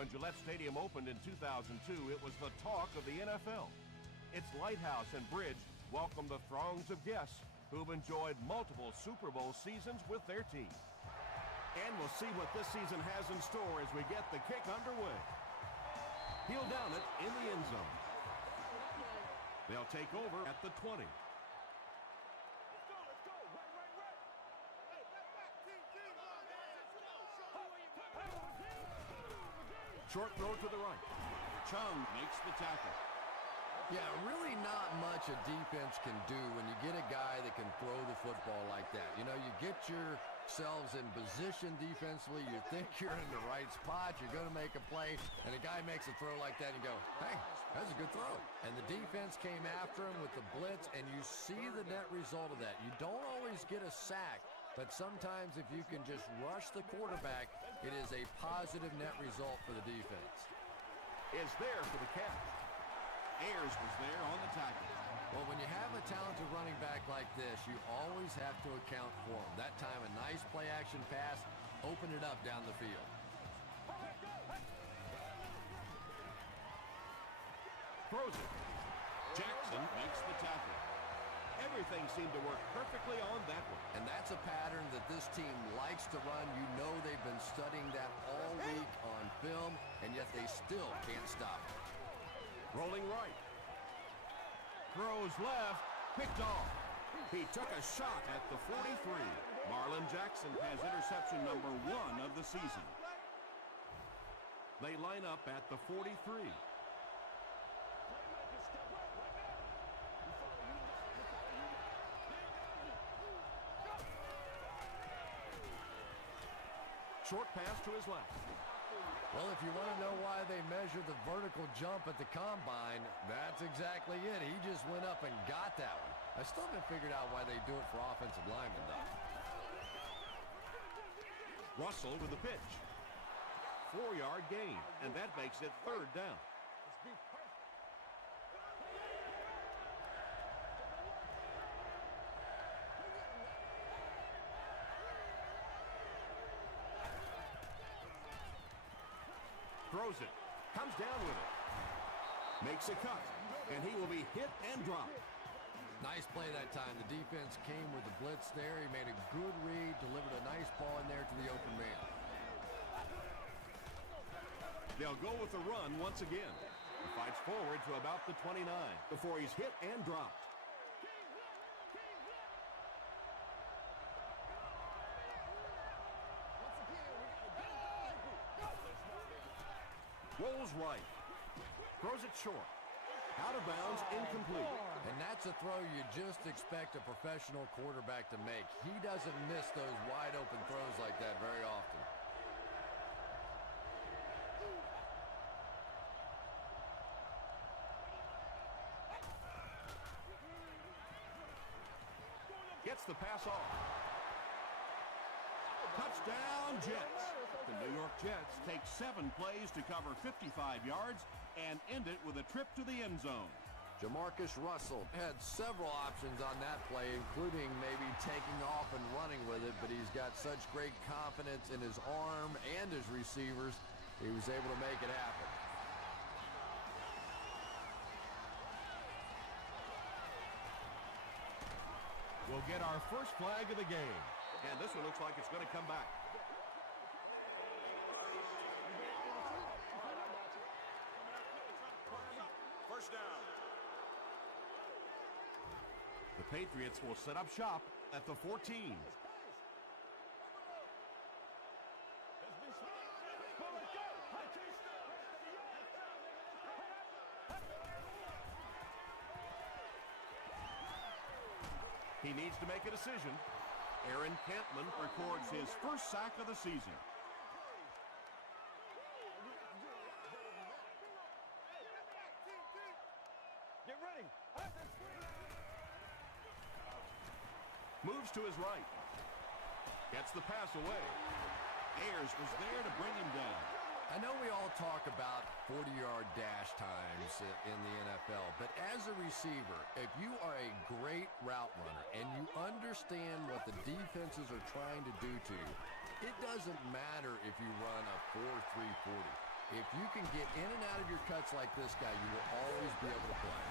When Gillette Stadium opened in 2002, it was the talk of the NFL. Its lighthouse and bridge welcomed the throngs of guests who've enjoyed multiple Super Bowl seasons with their team. And we'll see what this season has in store as we get the kick underway. He'll down it in the end zone. They'll take over at the 20. Short throw to the right. Chung makes the tackle. Yeah, really not much a defense can do when you get a guy that can throw the football like that. You know, you get yourselves in position defensively, you think you're in the right spot, you're going to make a play, and a guy makes a throw like that, and you go, hey, that's a good throw. And the defense came after him with the blitz, and you see the net result of that. You don't always get a sack, but sometimes if you can just rush the quarterback, it is a positive net result for the defense. Is there for the catch. Ayers was there on the tackle. Well, when you have a talented running back like this, you always have to account for him. That time, a nice play-action pass opened it up down the field. Throws it. Jackson makes the tackle. Everything seemed to work perfectly on that one. And that's a pattern that this team likes to run. You know they've been studying that all week on film, and yet they still can't stop it. Rolling right. Throws left. Picked off. He took a shot at the 43. Marlon Jackson has interception number 1 of the season. They line up at the 43. Short pass to his left. Well, if you want to know why they measure the vertical jump at the combine, that's exactly it. He just went up and got that one. I still haven't figured out why they do it for offensive linemen, though. Russell with the pitch. 4-yard gain, and that makes it 3rd down. Throws it. Comes down with it. Makes a cut. And he will be hit and dropped. Nice play that time. The defense came with the blitz there. He made a good read, delivered a nice ball in there to the open man. They'll go with the run once again. He fights forward to about the 29 before he's hit and dropped. Rolls right. Throws it short. Out of bounds, incomplete. And that's a throw you just expect a professional quarterback to make. He doesn't miss those wide open throws like that very often. Gets the pass off. Touchdown, Jets. The New York Jets take 7 plays to cover 55 yards and end it with a trip to the end zone. Jamarcus Russell had several options on that play, including maybe taking off and running with it, but he's got such great confidence in his arm and his receivers, he was able to make it happen. We'll get our first flag of the game, and this one looks like it's going to come back. First down. The Patriots will set up shop at the 14. He needs to make a decision. Aaron Campman records his first sack of the season. Get ready. Moves to his right. Gets the pass away. Ayers was there to bring him down. I know we all talk about 40-yard dash times in the NFL, but as a receiver, if you are a great route runner and you understand what the defenses are trying to do to you, it doesn't matter if you run a 4.340. If you can get in and out of your cuts like this guy, you will always be able to play.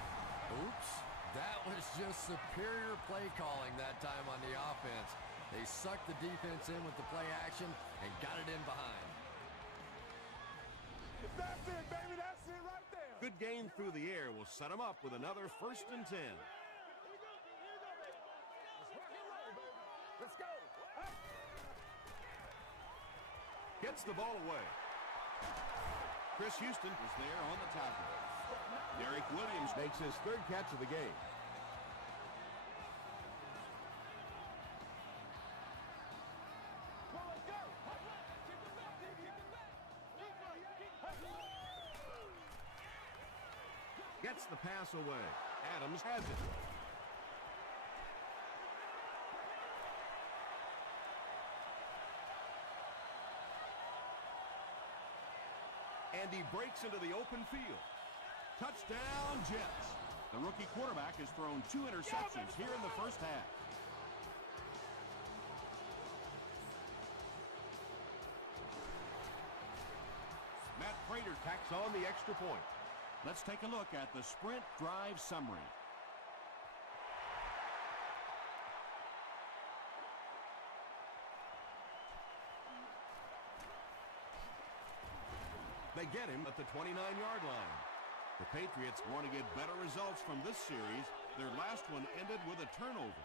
Oops. That was just superior play calling that time on the offense. They sucked the defense in with the play action and got it in behind. That's it, baby. That's it right there. Good gain through the air will set them up with another 1st and 10. Let's go. Gets the ball away. Chris Houston was there on the tackle. Derek Williams makes his 3rd catch of the game. Gets the pass away. Adams has it. And he breaks into the open field. Touchdown, Jets. The rookie quarterback has thrown 2 interceptions here in the first half. Matt Prater tacks on the extra point. Let's take a look at the sprint drive summary. They get him at the 29-yard line. The Patriots want to get better results from this series. Their last one ended with a turnover.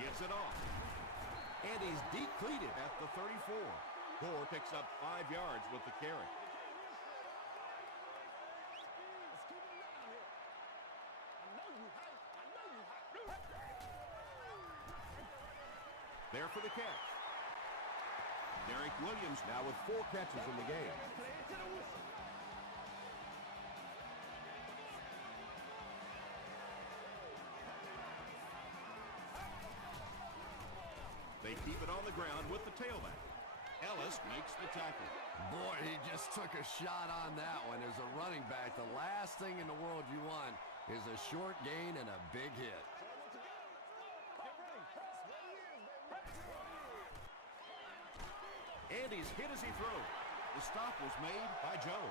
Gets it off. And he's depleted at the 34. Gore picks up 5 yards with the carry. There for the catch. Derek Williams now with 4 catches in the game. They keep it on the ground with the tailback. Ellis makes the tackle. Boy, he just took a shot on that one. As a running back, the last thing in the world you want is a short gain and a big hit. And he's hit as he throws. The stop was made by Joe.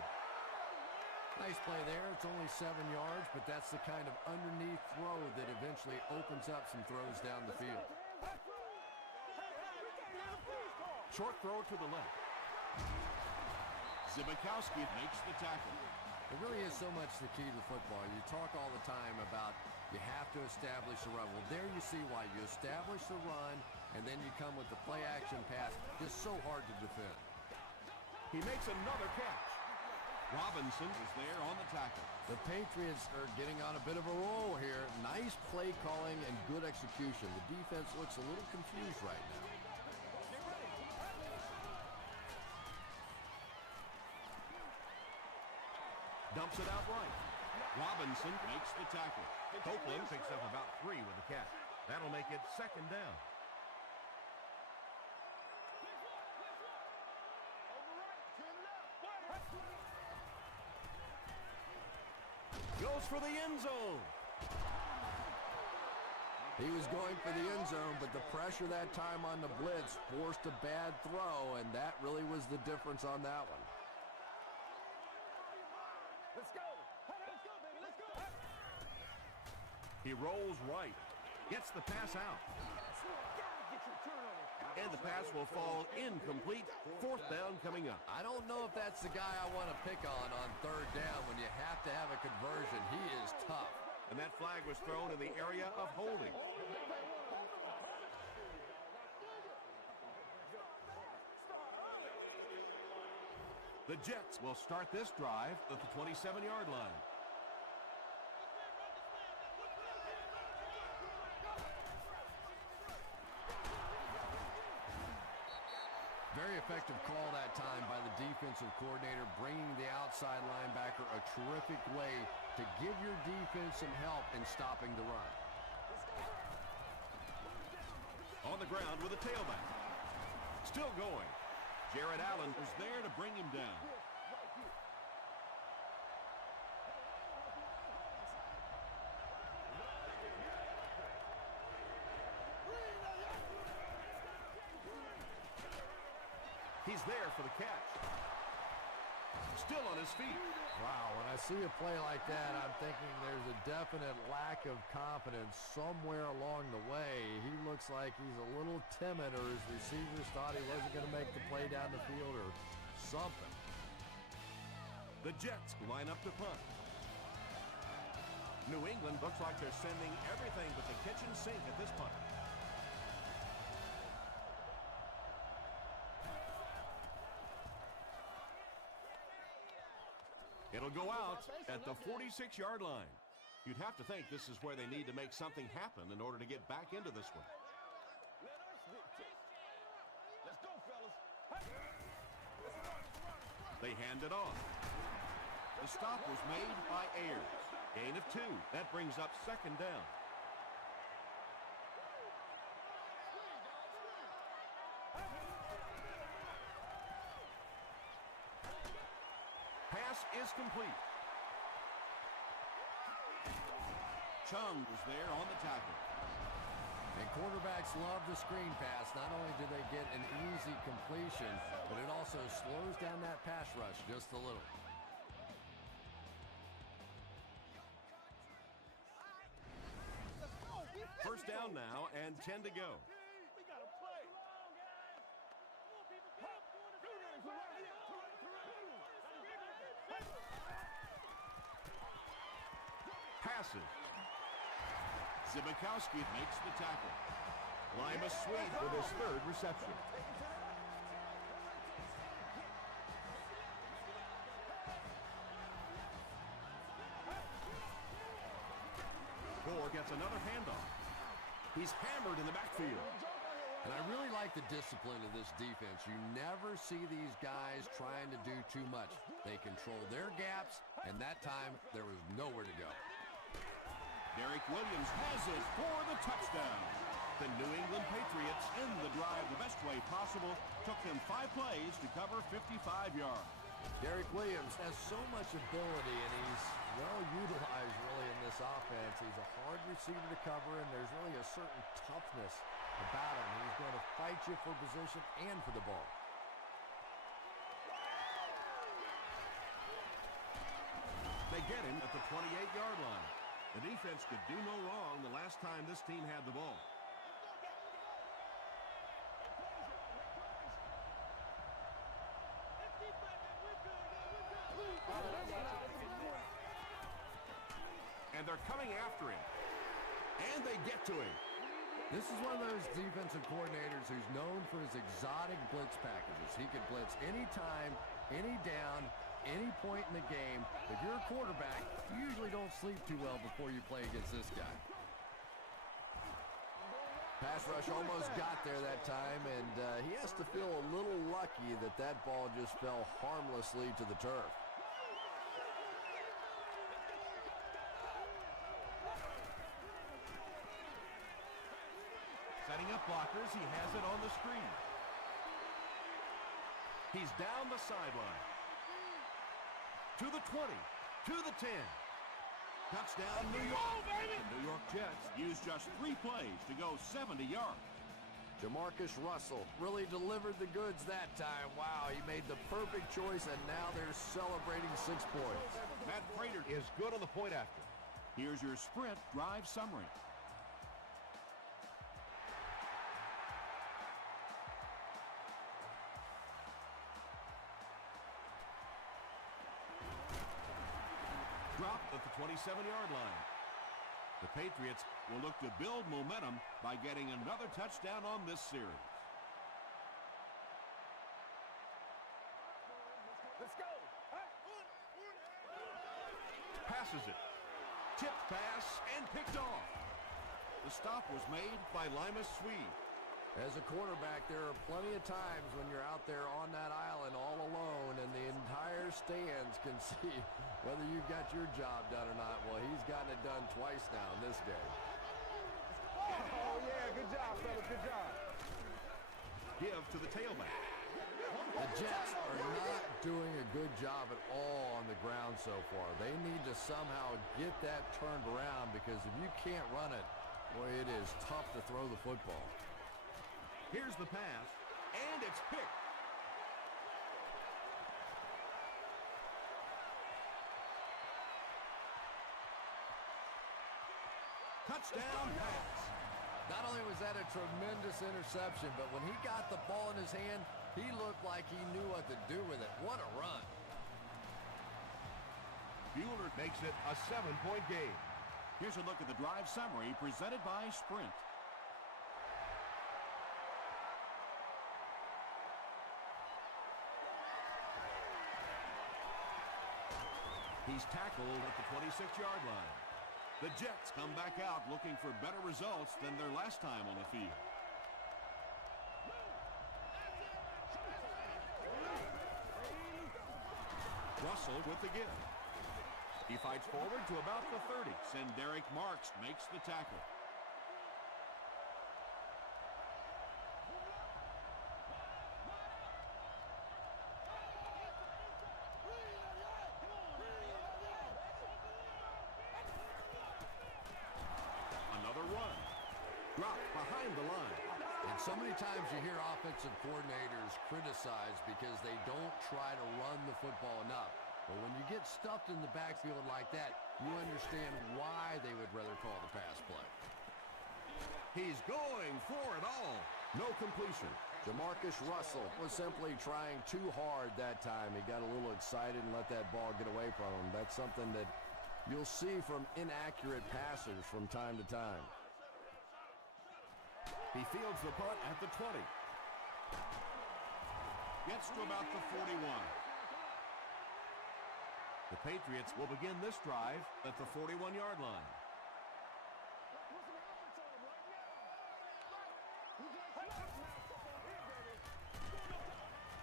Nice play there. It's only 7 yards, but that's the kind of underneath throw that eventually opens up some throws down the field. Short throw to the left. Zibikowski makes the tackle. It really is so much the key to football. You talk all the time about you have to establish the run. Well, there you see why. You establish the run, and then you come with the play-action pass. Just so hard to defend. He makes another catch. Robinson is there on the tackle. The Patriots are getting on a bit of a roll here. Nice play calling and good execution. The defense looks a little confused right now. Dumps it out right. Robinson makes the tackle. Copeland picks up about 3 with the catch. That'll make it 2nd down. Goes for the end zone. He was going for the end zone, but the pressure that time on the blitz forced a bad throw, and that really was the difference on that one. Let's go. Let's go, baby. Let's go. He rolls right. Gets the pass out. Get your turnover. And the pass will fall incomplete. 4th down coming up. I don't know if that's the guy I want to pick on 3rd down when you have to have a conversion. He is tough. And that flag was thrown in the area of holding. The Jets will start this drive at the 27-yard line. Very effective call that time by the defensive coordinator, bringing the outside linebacker a terrific way to give your defense some help in stopping the run. On the ground with a tailback. Still going. Jared Allen was there to bring him down. He's there for the catch. Still on his feet. Wow, when I see a play like that, I'm thinking there's a definite lack of confidence somewhere along the way. He looks like he's a little timid, or his receivers thought he wasn't going to make the play down the field or something. The Jets line up to punt. New England looks like they're sending everything but the kitchen sink at this punt. It'll go out at the 46-yard line. You'd have to think this is where they need to make something happen in order to get back into this one. Let's go, fellas. They hand it off. The stop was made by Ayers. Gain of 2. That brings up second down. Pass is complete. Chung was there on the tackle. And quarterbacks love the screen pass. Not only do they get an easy completion, but it also slows down that pass rush just a little. First down now and 10 to go. We got to play. Passes. Zibikowski makes the tackle. Lima Sweet with his third reception. Gore gets another handoff. He's hammered in the backfield. And I really like the discipline of this defense. You never see these guys trying to do too much. They control their gaps, and that time there was nowhere to go. Derek Williams has it for the touchdown. The New England Patriots end the drive the best way possible. Took them 5 plays to cover 55 yards. Derek Williams has so much ability, and he's well utilized really in this offense. He's a hard receiver to cover, and there's really a certain toughness about him. He's going to fight you for position and for the ball. They get him at the 28-yard line. The defense could do no wrong the last time this team had the ball. And they're coming after him. And they get to him. This is one of those defensive coordinators who's known for his exotic blitz packages. He can blitz anytime, any down, any point in the game. If you're a quarterback, you usually don't sleep too well before you play against this guy. Pass rush almost got there that time, and he has to feel a little lucky that that ball just fell harmlessly to the turf. Setting up blockers, he has it on the screen. He's down the sideline. To the 20, to the 10. Touchdown, New York. The New York Jets used just 3 plays to go 70 yards. Jamarcus Russell really delivered the goods that time. Wow, he made the perfect choice, and now they're celebrating 6 points. Matt Prater is good on the point after. Here's your sprint drive summary. Dropped at the 27-yard line. The Patriots will look to build momentum by getting another touchdown on this series. Let's go. Passes it. Tipped pass and picked off. The stop was made by Lima Sweet. As a quarterback, there are plenty of times when you're out there on that island all alone and the entire stands can see whether you've got your job done or not. Well, he's gotten it done twice now in this game. Oh, yeah. Good job, fellas. Good job. Give to the tailback. The Jets are not doing a good job at all on the ground so far. They need to somehow get that turned around, because if you can't run it, boy, it is tough to throw the football. Here's the pass, and it's picked. Touchdown pass. Not only was that a tremendous interception, but when he got the ball in his hand, he looked like he knew what to do with it. What a run. Bueller makes it a 7-point game. Here's a look at the drive summary presented by Sprint. He's tackled at the 26-yard line. The Jets come back out looking for better results than their last time on the field. Russell with the give. He fights forward to about the 30. And Derek Marks makes the tackle. Another run. Drop behind the line. And so many times you hear offensive coordinators criticized because they don't try to run the football enough. But when you get stuffed in the backfield like that, you understand why they would rather call the pass play. He's going for it all. No completion. Jamarcus Russell was simply trying too hard that time. He got a little excited and let that ball get away from him. That's something that you'll see from inaccurate passers from time to time. He fields the punt at the 20. Gets to about the 41. The Patriots will begin this drive At the 41-yard line.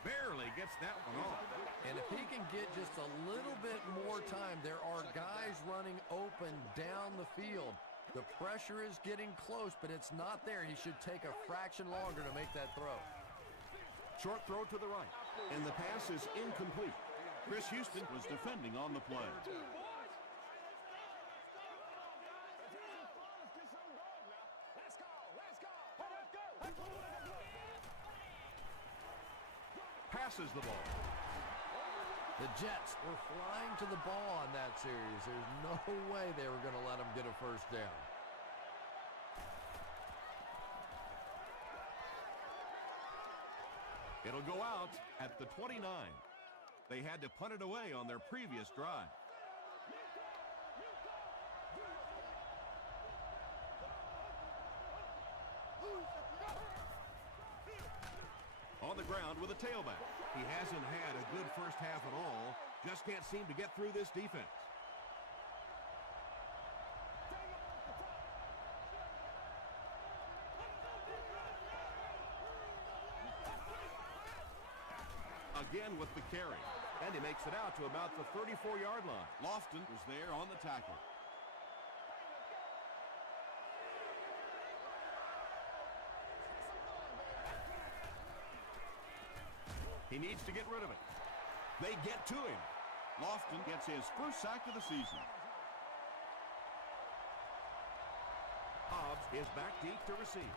barely gets that one off. And if he can get just a little bit more time, there are guys running open down the field. The pressure is getting close, but it's not there. He should take a fraction longer to make that throw. Short throw to the right. And the pass is incomplete. Chris Houston was defending on the play. Passes the ball. The Jets were flying to the ball on that series. There's no way they were going to let them get a first down. It'll go out at the 29. They had to punt it away on their previous drive. On the ground with a tailback. He hasn't had a good first half at all. Just can't seem to get through this defense. Again with the carry. And he makes it out to about the 34-yard line. Lofton was there on the tackle. He needs to get rid of it. They get to him. Lofton gets his first sack of the season. Hobbs is back deep to receive.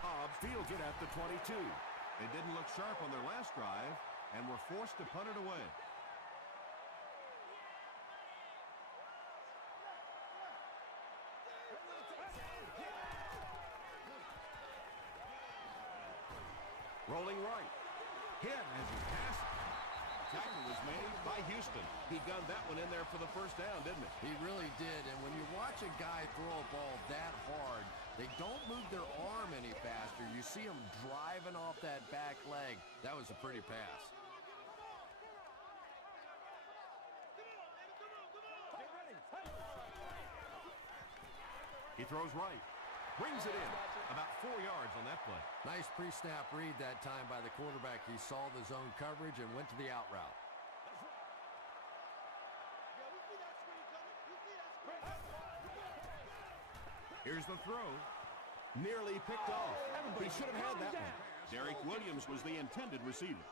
Hobbs fields it at the 22. They didn't look sharp on their last drive and were forced to punt it away. Rolling right. Hit as he passes. Tackle was made by Houston. He gunned that one in there for the first down, didn't he? He really did. And when you watch a guy throw a ball that hard, they don't move their arm any faster. You see him driving off that back leg. That was a pretty pass. He throws right. Brings it in. About 4 yards on that play. Nice pre-snap read that time by the quarterback. He saw the zone coverage and went to the out route. Here's the throw. Nearly picked off. He should have had that one. Derek Williams was the intended receiver.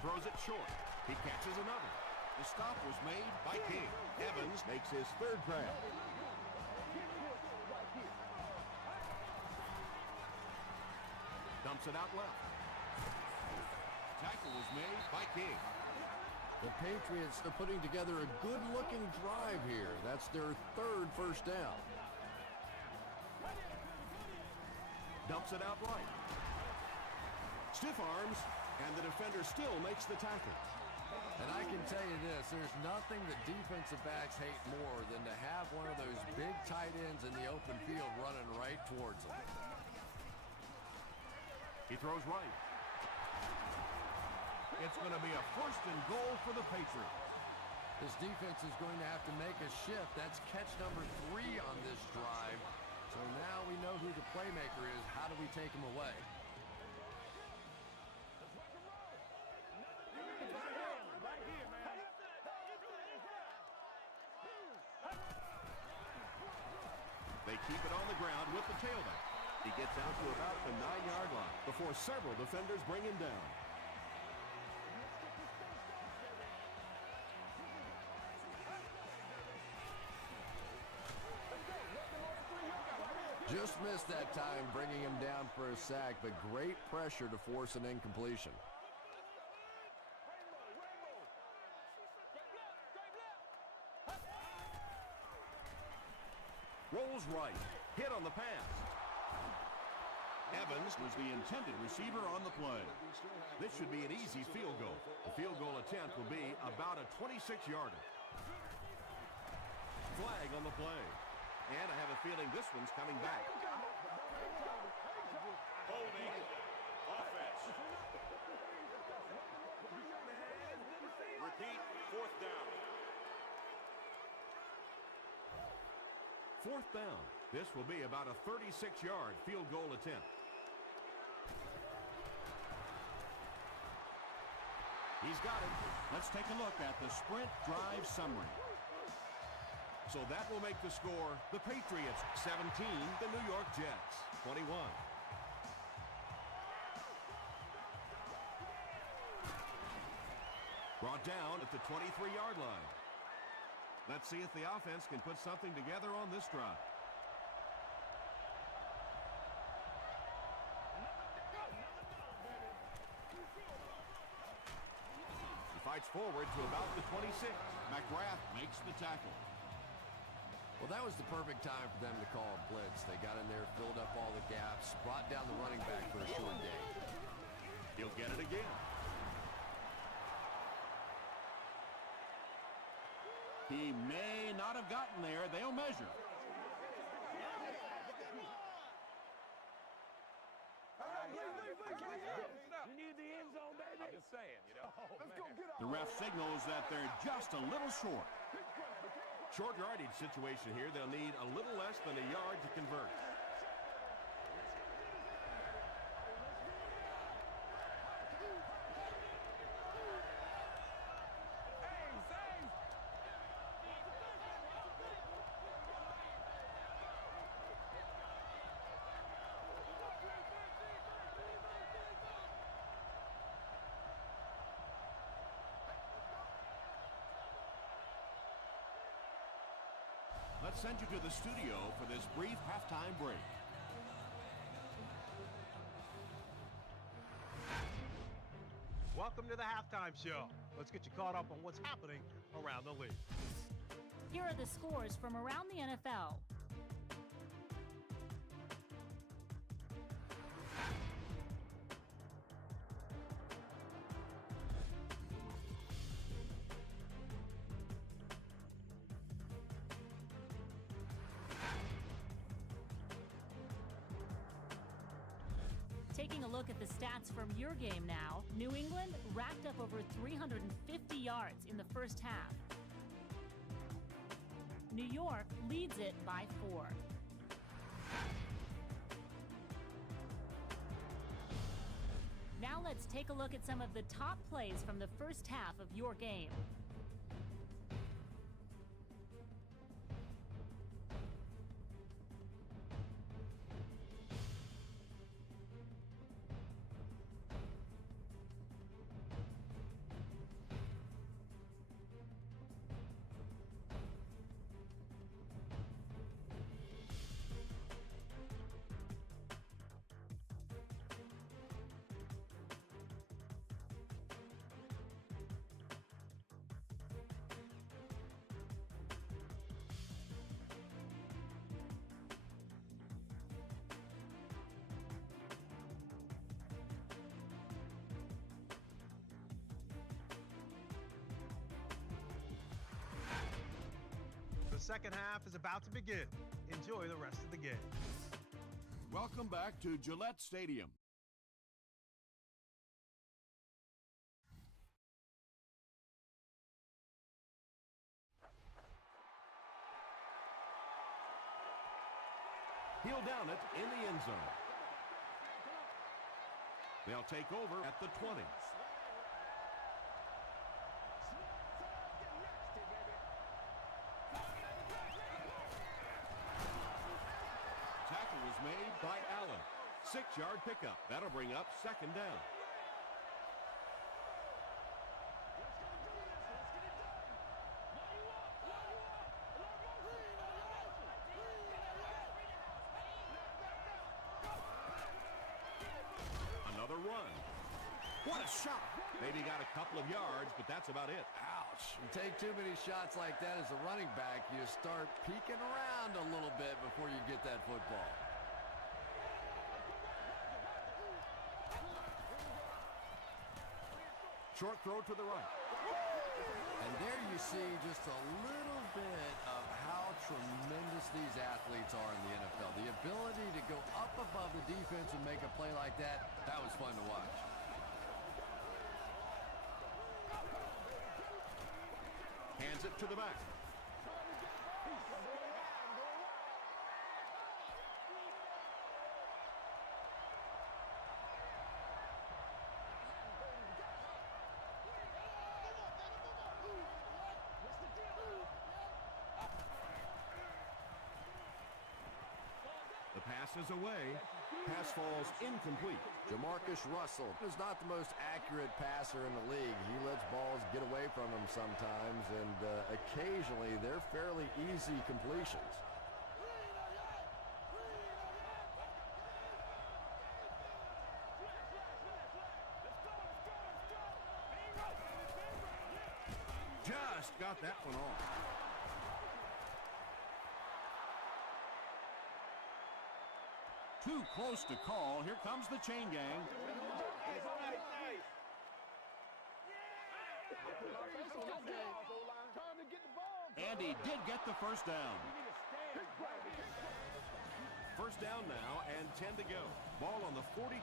Throws it short. He catches another. The stop was made by King. Evans makes his third grab. dumps it out left. Tackle was made by King. The Patriots are putting together a good-looking drive here. That's their third first down. Dumps it out right. Stiff arms, and the defender still makes the tackle. And I can tell you this, there's nothing that defensive backs hate more than to have one of those big tight ends in the open field running right towards them. He throws right. It's going to be a 1st and goal for the Patriots. This defense is going to have to make a shift. That's catch number 3 on this drive. So now we know who the playmaker is. How do we take him away? They keep it on the ground with the tailback. He gets out to about the 9-yard line before several defenders bring him down. Just missed that time, bringing him down for a sack, but great pressure to force an incompletion. Rolls right. Hit on the pass. Evans was the intended receiver on the play. This should be an easy field goal. The field goal attempt will be about a 26-yarder. Flag on the play. And I have a feeling this one's coming back. Holding offense. Repeat, 4th down. 4th down. This will be about a 36-yard field goal attempt. He's got it. Let's take a look at the sprint drive summary. So that will make the score the Patriots 17, the New York Jets 21. Brought down at the 23-yard line. Let's see if the offense can put something together on this drive. He fights forward to about the 26. McGrath makes the tackle. Well, that was the perfect time for them to call a blitz. They got in there, filled up all the gaps, brought down the running back for a short gain. He'll get it again. He may not have gotten there. They'll measure. You need the end zone, baby. I'm just saying, you know. Let's go get The ref signals that they're just a little short. Short yardage situation here. They'll need a little less than a yard to convert. Let's send you to the studio for this brief halftime break. Welcome to the halftime show. Let's get you caught up on what's happening around the league. Here are the scores from around the NFL. Taking a look at the stats from your game now, New England racked up over 350 yards in the first half. New York leads it by 4. Now let's take a look at some of the top plays from the first half of your game. second half is about to begin. Enjoy the rest of the game. Welcome back to Gillette Stadium. He'll down it in the end zone. They'll take over at the 20. Tackle was made by Allen. 6-yard pickup. That'll bring up second down. Run. What a shot. Maybe got a couple of yards, but that's about it. Ouch. You take too many shots like that as a running back, you start peeking around a little bit before you get that football. Short throw to the right. And there you see just a little bit of how tremendous these athletes are in the NFL. The ability to go up above the defense and make a play like that, that was fun to watch. Hands it to the back. The pass is away. Pass falls incomplete. Jamarcus Russell is not the most accurate passer in the league. He lets balls get away from him sometimes, and occasionally they're fairly easy completions. Just got that one off. Too close to call. Here comes the chain gang. And he did get the first down. First down now and 10 to go. Ball on the 42.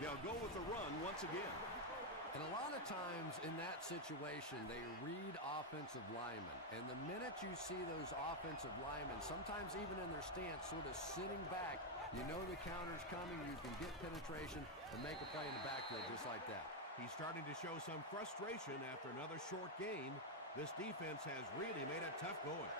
They'll go with the run once again. And a lot of times in that situation, they read offensive linemen. And the minute you see those offensive linemen, sometimes even in their stance, sort of sitting back, you know the counter's coming, you can get penetration and make a play in the backfield just like that. He's starting to show some frustration after another short gain. This defense has really made it tough going.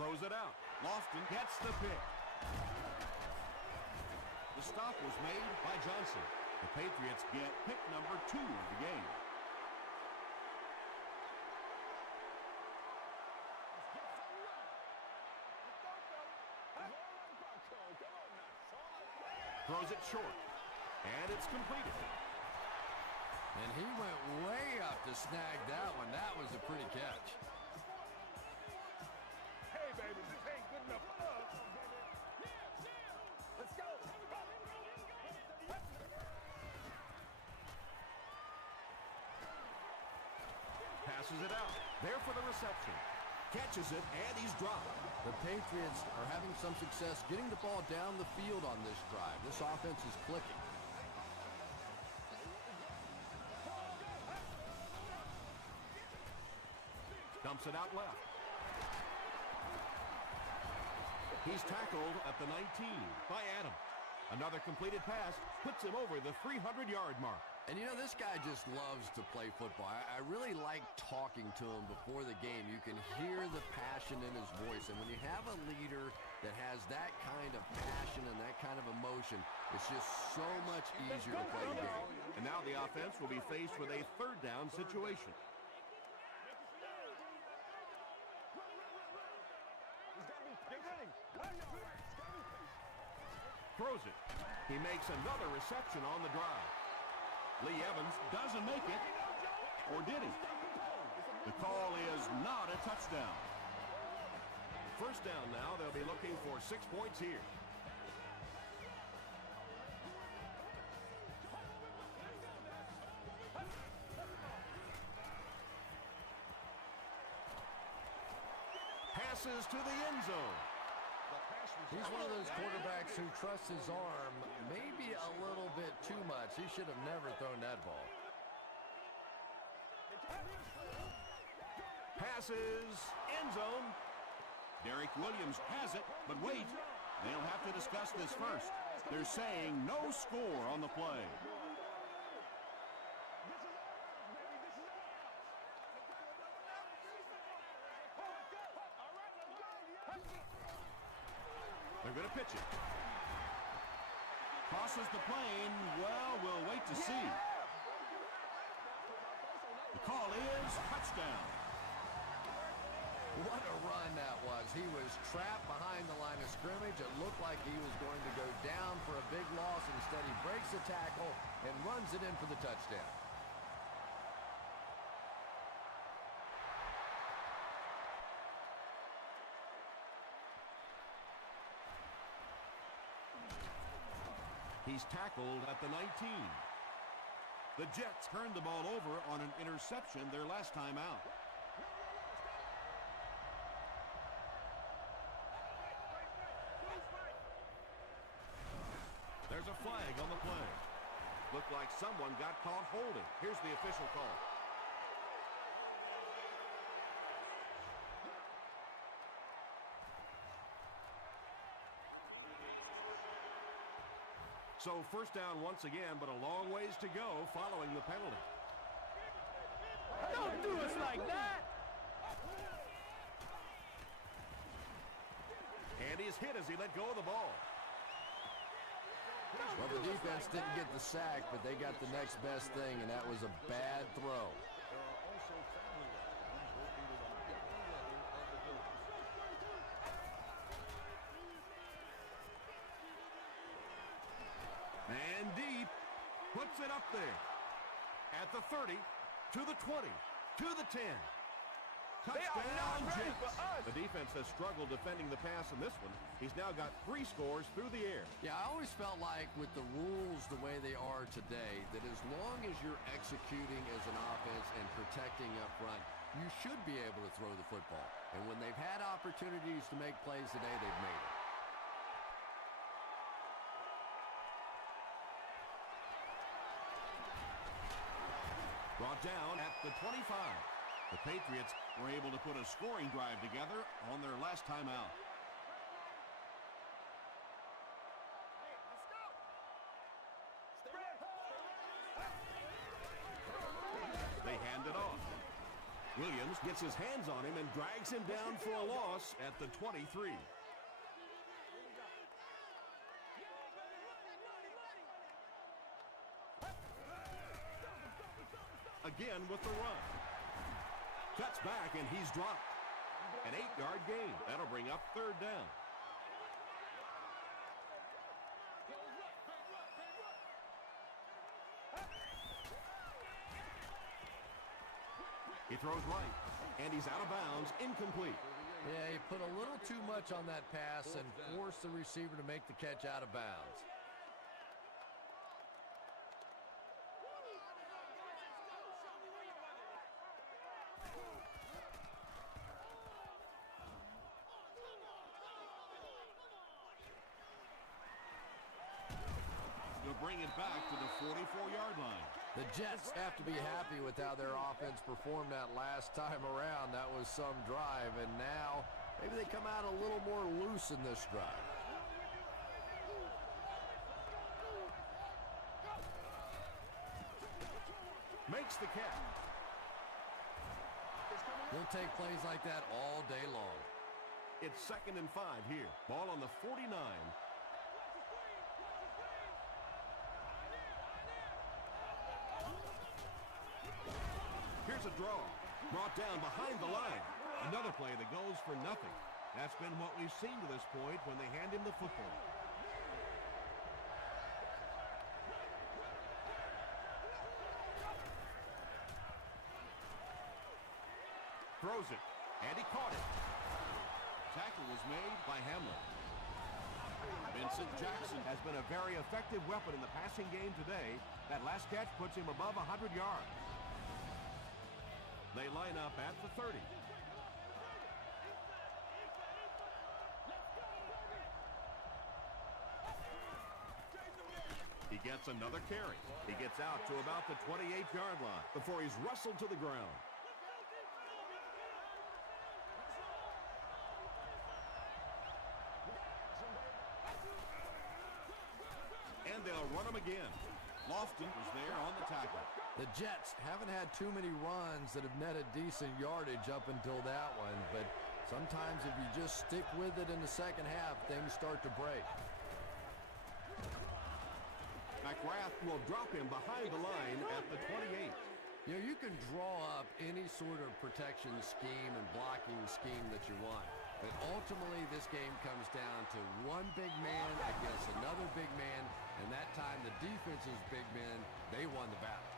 Throws it out. Lofton gets the pick. The stop was made by Johnson. The Patriots get pick number 2 of the game. Throws it short. And it's completed. And he went way up to snag that one. That was a pretty catch. Hey, baby, this ain't good enough for us. Let's go. Passes it out. There for the reception. Catches it, and he's dropped. The Patriots are having some success getting the ball down the field on this drive. This offense is clicking. Dumps it out left. He's tackled at the 19 by Adam. Another completed pass puts him over the 300-yard mark. And you know, this guy just loves to play football. I really like talking to him before the game. You can hear the passion in his voice. And when you have a leader that has that kind of passion and that kind of emotion, it's just so much easier to play the game. And now the offense will be faced with a third down situation. Throws it. He makes another reception on the drive. Lee Evans doesn't make it. Or did he? The call is not a touchdown. First down now. They'll be looking for 6 points here. Passes to the end zone. He's one of those quarterbacks who trusts his arm maybe a little bit too much. He should have never thrown that ball. Passes, end zone. Derek Williams has it, but wait. They'll have to discuss this first. They're saying no score on the play. They're going to pitch it. Crosses the plane. Well, we'll wait to see. The call is touchdown. What a run that was. He was trapped behind the line of scrimmage. It looked like he was going to go down for a big loss. Instead, he breaks the tackle and runs it in for the touchdown. He's tackled at the 19. The Jets turned the ball over on an interception their last time out. There's a flag on the play. Looked like someone got caught holding. Here's the official call. So first down once again, but a long ways to go following the penalty. Don't do us like that! And he's hit as he let go of the ball. Well, the defense didn't get the sack, but they got the next best thing, and that was a bad throw. And deep, puts it up there. At the 30, to the 20, to the 10. They are not ready Jets. for us. The defense has struggled defending the pass in this one. He's now got 3 scores through the air. Yeah, I always felt like with the rules the way they are today, that as long as you're executing as an offense and protecting up front, you should be able to throw the football. And when they've had opportunities to make plays today, they've made it. Brought down at the 25. The Patriots were able to put a scoring drive together on their last time out. They hand it off. Williams gets his hands on him and drags him down for a loss at the 23. Again with the run. Cuts back and he's dropped. An 8-yard gain. That'll bring up third down. He throws right, and he's out of bounds, incomplete. Yeah, he put a little too much on that pass and forced the receiver to make the catch out of bounds. They'll bring it back to the 44-yard line. The Jets have to be happy with how their offense performed that last time around. That was some drive, and now maybe they come out a little more loose in this drive. Makes the catch. He'll take plays like that all day long. It's 2nd and 5 here. Ball on the 49. Here's a draw. Brought down behind the line. Another play that goes for nothing. That's been what we've seen to this point when they hand him the football. Throws it, and he caught it. tackle was made by Hamlin. Vincent Jackson Has been a very effective weapon in the passing game today. That last catch puts him above 100 yards. They line up at the 30. He gets another carry. He gets out to about the 28-yard line before he's wrestled to the ground. And they'll run him again. Lofton was there on the tackle. The Jets haven't had too many runs that have netted decent yardage up until that one, but sometimes if you just stick with it in the second half, things start to break. McGrath will drop him behind the line at the 28. You know, you can draw up any sort of protection scheme and blocking scheme that you want. But ultimately, this game comes down to one big man against another big man. And that time, the defense's big men, they won the battle.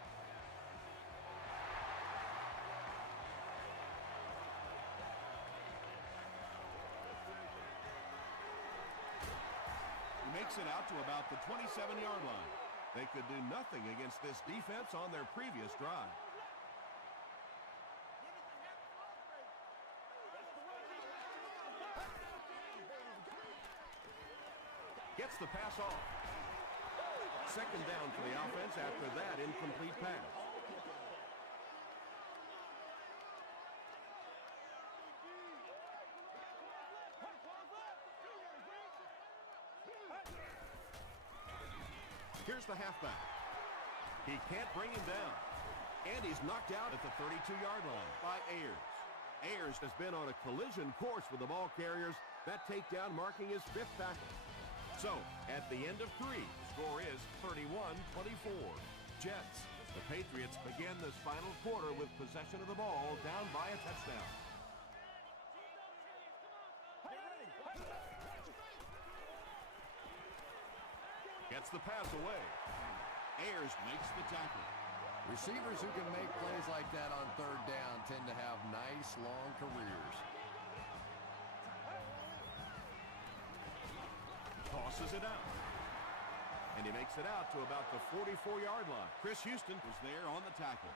He makes it out to about the 27-yard line. They could do nothing against this defense on their previous drive. Gets the pass off. Second down for the offense after that incomplete pass. Here's the halfback. He can't bring him down. And he's knocked out at the 32-yard line by Ayers. Ayers has been on a collision course with the ball carriers. That takedown marking his 5th tackle. So, at the end of 3, score is 31-24. Jets. The Patriots begin this final quarter with possession of the ball, down by a touchdown. Gets the pass away. Ayers makes the tackle. Receivers who can make plays like that on third down tend to have nice, long careers. Tosses it out. And he makes it out to about the 44-yard line. Chris Houston was there on the tackle.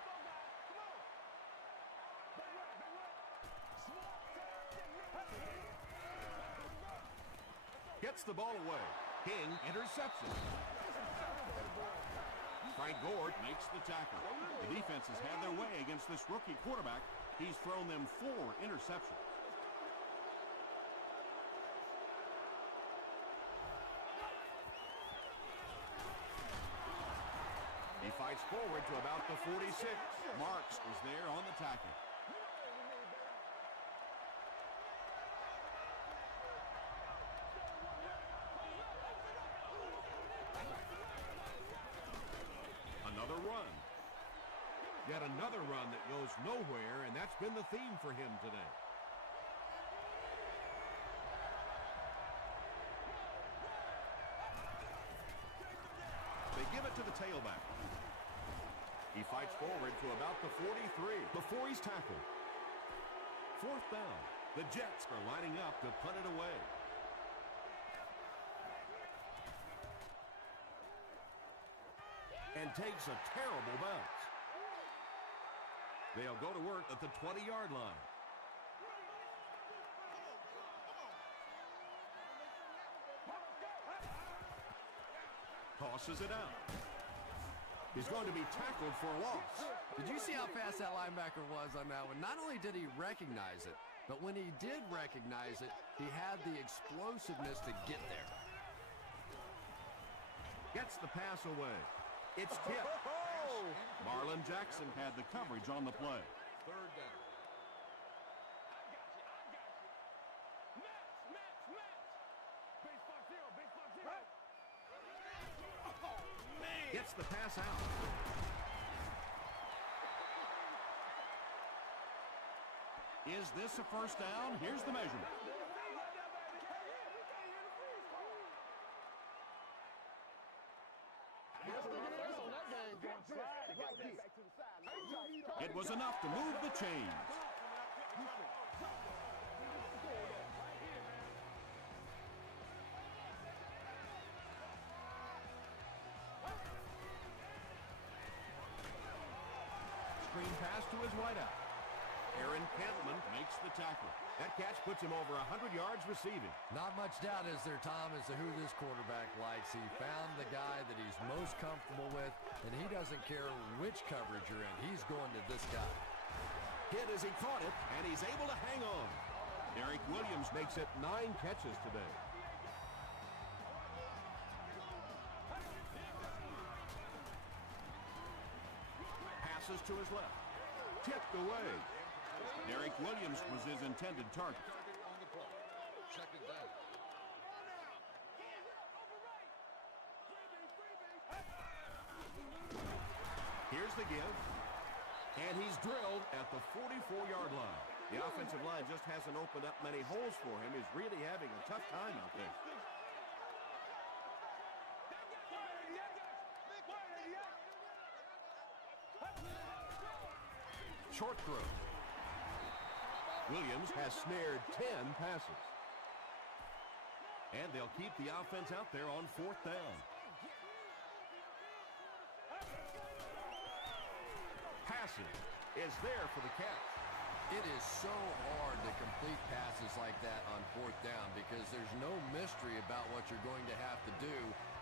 Gets the ball away. King intercepts it. Frank Gore makes the tackle. The defense has had their way against this rookie quarterback. He's thrown them 4 interceptions. He fights forward to about the 46. Marks was there on the tackle. Another run. Yet another run that goes nowhere, and that's been the theme for him today. They give it to the tailback. He fights forward to about the 43 before he's tackled. 4th down. The Jets are lining up to punt it away. And takes a terrible bounce. They'll go to work at the 20-yard line. Tosses it out. He's going to be tackled for a loss. Did you see how fast that linebacker was on that one? Not only did he recognize it, but when he did recognize it, he had the explosiveness to get there. Gets the pass away. It's tipped. Marlon Jackson had the coverage on the play. 3rd down. Gets the pass out. Is this a 1st down? Here's the measurement. It was enough to move the chains. pass to his wideout. Aaron Kentman makes the tackle. That catch puts him over 100 yards receiving. Not much doubt, is there, Tom, as to who this quarterback likes. He found the guy that he's most comfortable with, and he doesn't care which coverage you're in. He's going to this guy. Hit as he caught it, and he's able to hang on. Derek Williams makes it 9 catches today. Passes to his left. Tipped away. Derek Williams was his intended target. Here's the give. And he's drilled at the 44-yard line. The offensive line just hasn't opened up many holes for him. He's really having a tough time out there. Short throw. Williams has snared 10 passes. And they'll keep the offense out there on 4th down. Passing is there for the catch. It is so hard to complete passes like that on 4th down because there's no mystery about what you're going to have to do.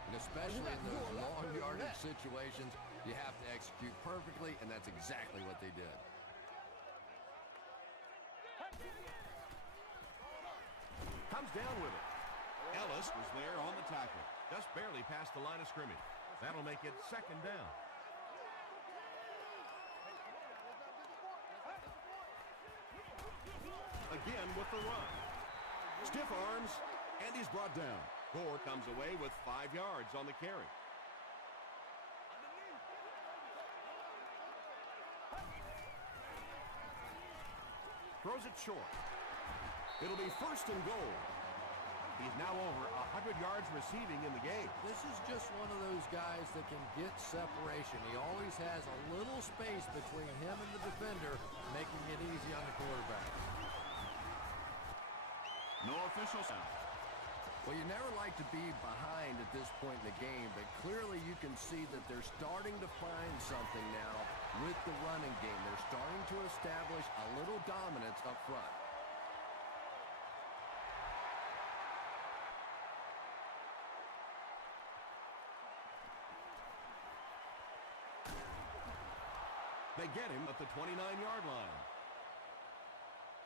And especially in those long yardage situations, you have to execute perfectly, and that's exactly what they did. Comes down with it. Ellis was there on the tackle. Just barely past the line of scrimmage. That'll make it 2nd down. Again with the run. Stiff arms, and he's brought down. Gore comes away with 5 yards on the carry. Throws it short. It'll be 1st and goal. He's now over 100 yards receiving in the game. This is just one of those guys that can get separation. He always has a little space between him and the defender, making it easy on the quarterback. No official sound. Well, you never like to be behind at this point in the game, but clearly you can see that they're starting to find something now with the running game. They're starting to establish a little dominance up front. They get him at the 29-yard line.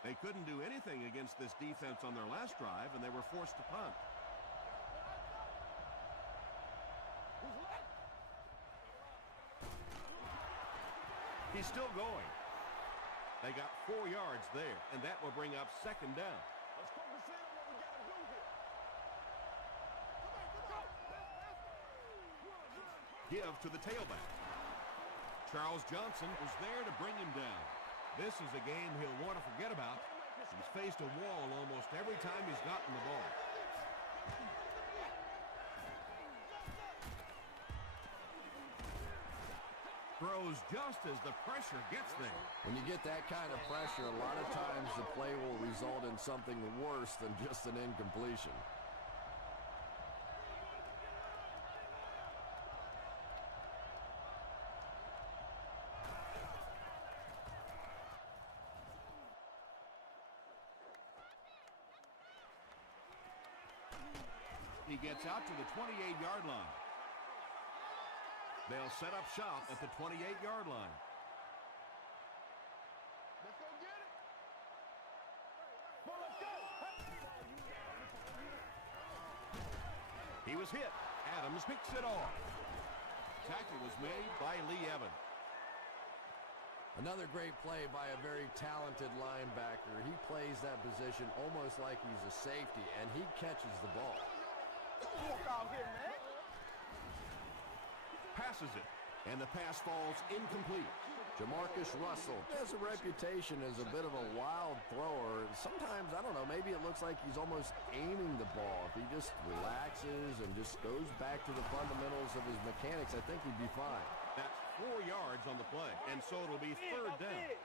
They couldn't do anything against this defense on their last drive, and they were forced to punt. He's still going. They got 4 yards there, and that will bring up 2nd down. Let's focus in on what we got to do here. Give to the tailback. Charles Johnson was there to bring him down. This is a game he'll want to forget about. He's faced a wall almost every time he's gotten the ball. Throws just as the pressure gets there. When you get that kind of pressure, a lot of times the play will result in something worse than just an incompletion. He gets out to the 28-yard line. They'll set up shop at the 28-yard line. Let's go get it. Well, let's go. He was hit. Adams picks it off. Tackle was made by Lee Evans. Another great play by a very talented linebacker. He plays that position almost like he's a safety, and he catches the ball. Walk out here, man. Passes it, and the pass falls incomplete. Jamarcus Russell has a reputation as a bit of a wild thrower. Sometimes, I don't know, maybe it looks like he's almost aiming the ball. If he just relaxes and just goes back to the fundamentals of his mechanics, I think he'd be fine. That's 4 yards on the play, and so it'll be 3rd down.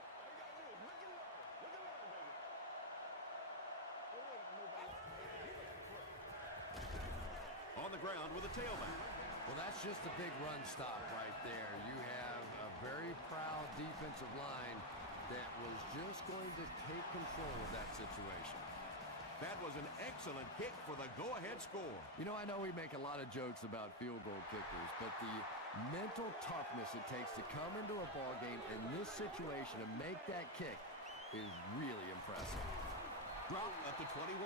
On the ground with a tailback. Well, that's just a big run stop right there. You have a very proud defense. offensive line that was just going to take control of that situation. That was an excellent kick for the go-ahead score. You know, I know we make a lot of jokes about field goal kickers, but the mental toughness it takes to come into a ball game in this situation and make that kick is really impressive. Drop at the 21.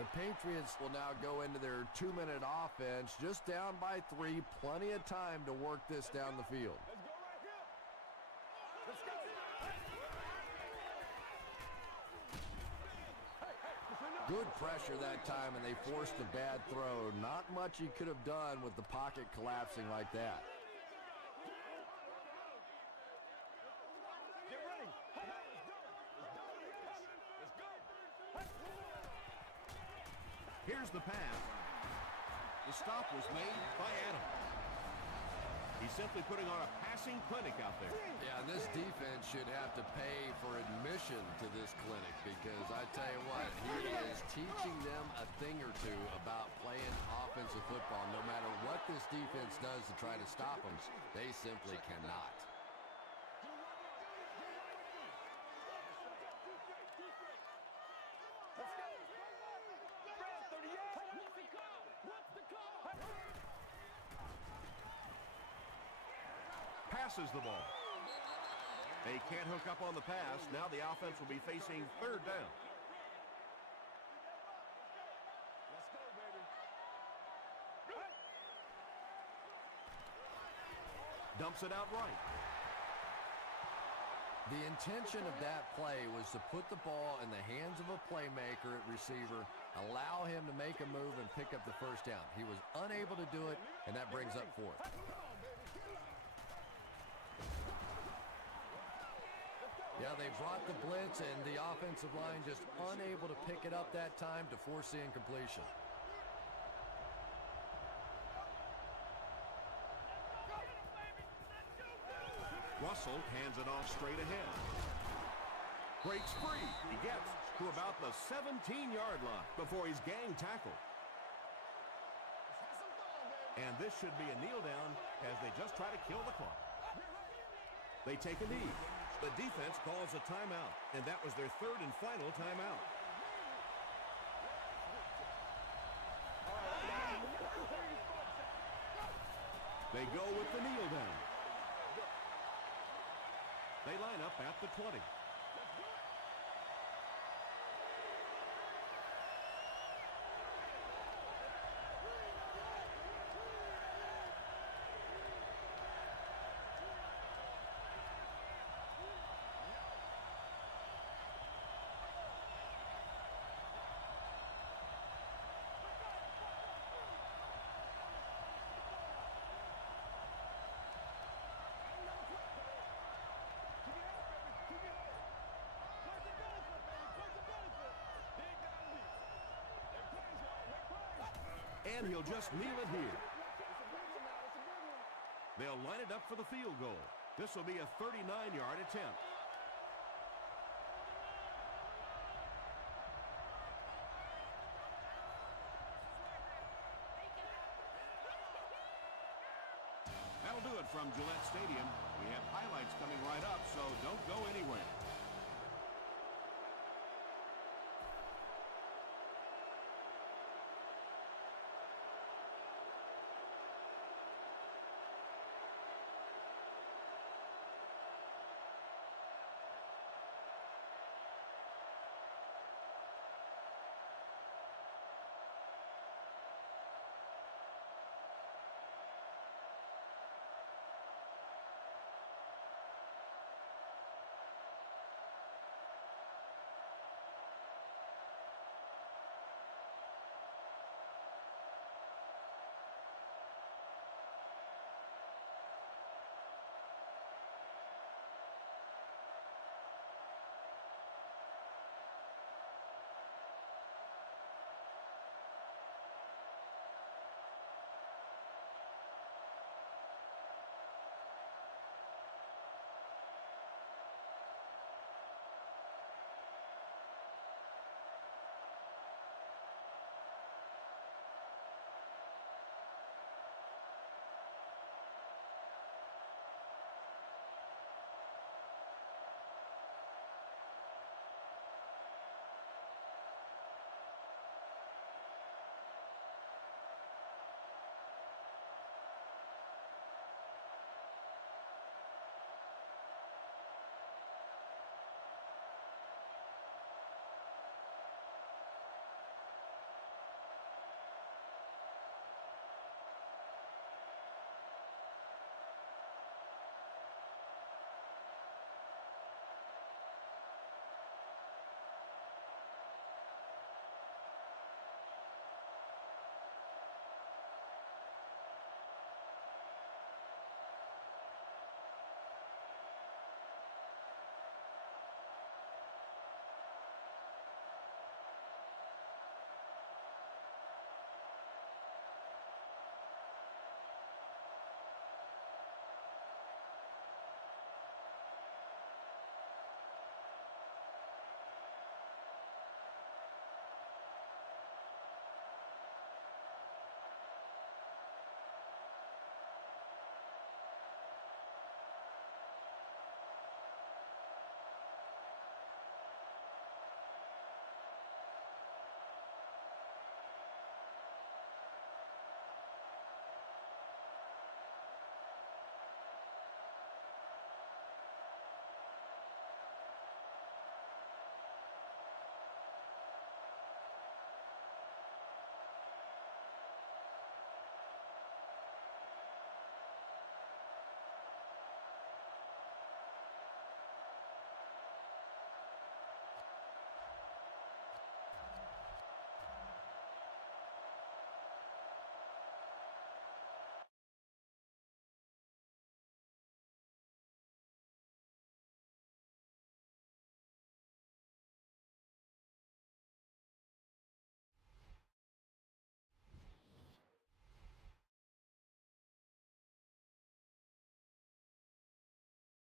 The Patriots will now go into their 2-minute offense, just down by 3, plenty of time to work this down the field. Good pressure that time, and they forced a bad throw. Not much he could have done with the pocket collapsing like that. Here's the pass. The stop was made by Adam. He's simply putting on a passing clinic out there. Yeah, this defense should have to pay for admission to this clinic because I tell you what, he is teaching them a thing or two about playing offensive football. No matter what this defense does to try to stop them, they simply cannot. Passes the ball. They can't hook up on the pass. Now the offense will be facing third down. Dumps it out right. The intention of that play was to put the ball in the hands of a playmaker at receiver, allow him to make a move and pick up the first down. He was unable to do it, and that brings up fourth. Yeah, they brought the blitz, and the offensive line just unable to pick it up that time to force the incompletion. Russell hands it off straight ahead. Breaks free. He gets to about the 17-yard line before he's gang tackled. And this should be a kneel down as they just try to kill the clock. They take a knee. The defense calls a timeout, and that was their third and final timeout. They go with the kneel down. They line up at the 20. And he'll just kneel it here. They'll line it up for the field goal. This will be a 39-yard attempt.